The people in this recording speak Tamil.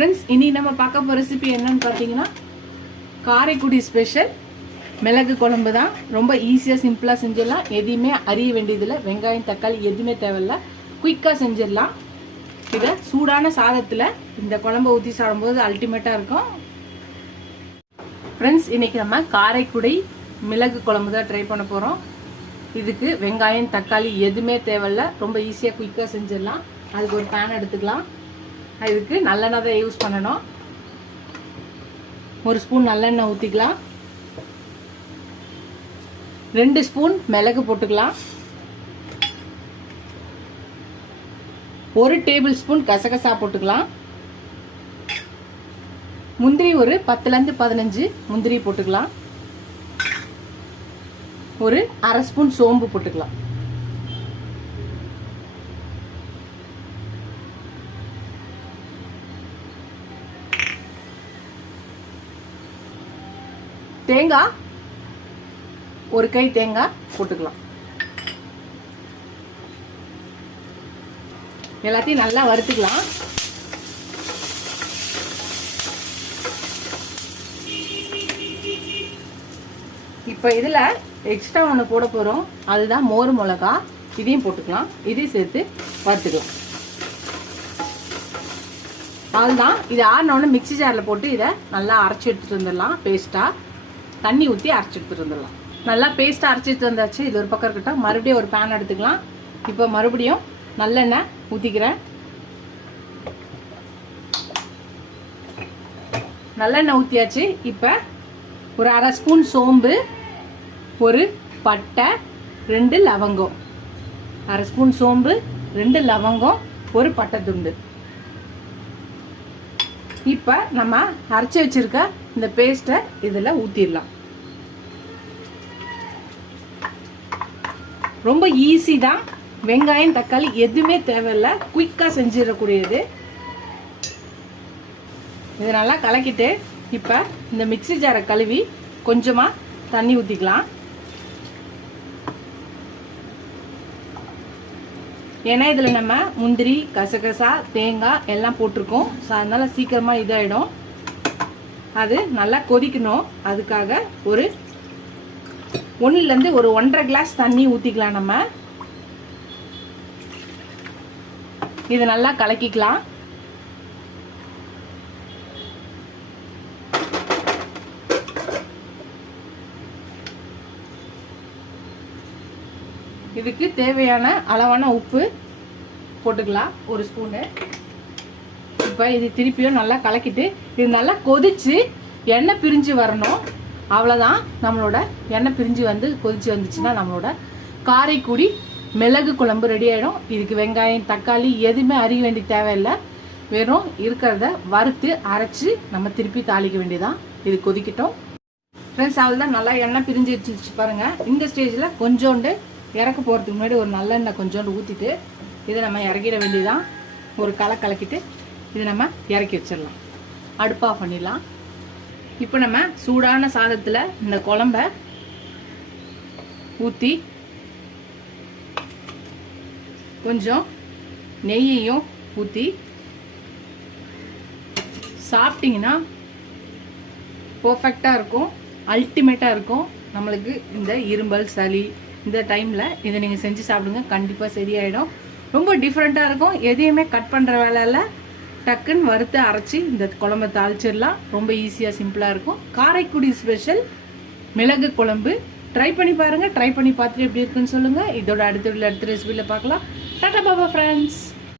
ஃப்ரெண்ட்ஸ், இனி நம்ம பார்க்க போகிற ரெசிபி என்னன்னு பார்த்தீங்கன்னா காரைக்குடி ஸ்பெஷல் மிளகு குழம்பு தான். ரொம்ப ஈஸியாக சிம்பிளாக செஞ்சிடலாம். எதையுமே அறிய வேண்டியதில்லை. வெங்காயம் தக்காளி எதுவுமே தேவையில்லை. குயிக்காக செஞ்சிடலாம். இதை சூடான சாதத்தில் இந்த குழம்பை ஊற்றி சாப்பிடும்போது அல்டிமேட்டாக இருக்கும். ஃப்ரெண்ட்ஸ், இன்றைக்கி நம்ம காரைக்குடி மிளகு குழம்பு தான் ட்ரை பண்ண போகிறோம். இதுக்கு வெங்காயம் தக்காளி எதுவுமே தேவையில்லை. ரொம்ப ஈஸியாக குயிக்காக செஞ்சிடலாம். அதுக்கு ஒரு பேன் எடுத்துக்கலாம். இதுக்கு நல்லெண்ணெய் தான் யூஸ் பண்ணணும். ஒரு ஸ்பூன் நல்லெண்ணெய் ஊற்றிக்கலாம். 2 ஸ்பூன் மிளகு போட்டுக்கலாம். 1 டேபிள் ஸ்பூன் கசகசா போட்டுக்கலாம். முந்திரி ஒரு 10லேருந்து 15 முந்திரி போட்டுக்கலாம். ஒரு அரை ஸ்பூன் சோம்பு போட்டுக்கலாம். தேங்காய் ஒரு கை தேங்காய் போட்டுக்கலாம். எல்லாத்தையும் நல்லா வறுத்துக்கலாம். இப்போ இதில் எக்ஸ்ட்ரா ஒன்று போட போகிறோம். அதுதான் மோர் மிளகா. இதையும் போட்டுக்கலாம். இதையும் சேர்த்து வறுத்துக்கலாம். அதுதான் இது ஆறினோன்னு மிக்சி ஜாரில் போட்டு இதை நல்லா அரைச்சி எடுத்துகிட்டு வந்துடலாம். பேஸ்ட்டாக தண்ணி ஊற்றி அரைச்சி எடுத்துகிட்டு வந்துடலாம். நல்லா பேஸ்ட்டாக அரைச்சிட்டு வந்தாச்சு. இது ஒரு பக்கம் இருக்கட்டும். மறுபடியும் ஒரு பேன் எடுத்துக்கலாம். இப்போ மறுபடியும் நல்லெண்ணெய் ஊற்றிக்கிறேன். நல்லெண்ணெய் ஊற்றியாச்சு. இப்போ ஒரு அரை ஸ்பூன் சோம்பு, ஒரு பட்டை, 2 லவங்கம். அரை ஸ்பூன் சோம்பு, 2 லவங்கம், ஒரு பட்டை துண்டு. இப்போ நம்ம அரைச்சி வச்சிருக்க இந்த பேஸ்ட்டை இதில் ஊற்றிடலாம். ரொம்ப ஈஸி தான். வெங்காயம் தக்காளி எதுவுமே தேவையில்லை. குயிக்காக செஞ்சிடக்கூடியது. இது நல்லா கலக்கிட்டு இப்போ இந்த மிக்சி ஜாரை கழுவி கொஞ்சமாக தண்ணி ஊற்றிக்கலாம். ஏன்னா இதில் நம்ம முந்திரி கசகசா தேங்காய் எல்லாம் போட்டிருக்கோம். ஸோ அதனால சீக்கிரமாக இதாகிடும். அது நல்லா கொதிக்கணும். அதுக்காக ஒரு 1லேருந்து ஒரு 1.5 கிளாஸ் தண்ணி ஊற்றிக்கலாம். நம்ம இதை நல்லா கலக்கிக்கலாம். இதுக்கு தேவையான அளவான உப்பு போட்டுக்கலாம். 1 ஸ்பூனு. இப்போ இது திருப்பியும் நல்லா கலக்கிட்டு இது நல்லா கொதிச்சு எண்ணெய் பிரிஞ்சு வரணும். அவ்வளோதான். நம்மளோட எண்ணெய் பிரிஞ்சு வந்து கொதிச்சு வந்துச்சுன்னா நம்மளோட காரைக்குடி மிளகு குழம்பு ரெடி ஆகிடும். இதுக்கு வெங்காயம் தக்காளி எதுவுமே அறிய வேண்டிய தேவையில்லை. வெறும் இருக்கிறத வறுத்து அரைச்சி நம்ம திருப்பி தாளிக்க வேண்டியதான். இது கொதிக்கட்டும். ஃப்ரெண்ட்ஸ், அவ்வளோதான். நல்லா எண்ணெய் பிரிஞ்சு வச்சு பாருங்கள். இந்த ஸ்டேஜில் கொஞ்சோண்டு இறக்க போகிறதுக்கு முன்னாடி ஒரு நல்லெண்ணெய் கொஞ்சோண்டு ஊற்றிட்டு இதை நம்ம இறக்கிட வேண்டியதான். ஒரு கலக்கிட்டு இதை நம்ம இறக்கி வச்சிடலாம். அடுப்பு ஆஃப் பண்ணிடலாம். இப்போ நம்ம சூடான சாதத்தில் இந்த குழம்ப ஊற்றி கொஞ்சம் நெய்யையும் ஊற்றி சாப்பிட்டிங்கன்னா பர்ஃபெக்டாக இருக்கும். அல்டிமேட்டாக இருக்கும். நம்மளுக்கு இந்த இரும்பல் சளி இந்த டைமில் இதை நீங்கள் செஞ்சு சாப்பிடுங்க. கண்டிப்பாக சரியாயிடும். ரொம்ப டிஃப்ரெண்ட்டாக இருக்கும். எதையுமே கட் பண்ணுற வேலையில் டக்குன்னு வறுத்து அரைச்சி இந்த குழம்பை தாளிச்சிடலாம். ரொம்ப ஈஸியாக சிம்பிளாக இருக்கும். காரைக்குடி ஸ்பெஷல் மிளகு குழம்பு ட்ரை பண்ணி பாருங்கள். ட்ரை பண்ணி பார்த்துட்டு எப்படி இருக்குன்னு சொல்லுங்கள். இதோட அடுத்த ரெசிபியில் பார்க்கலாம். டாடா பாபா ஃப்ரெண்ட்ஸ்.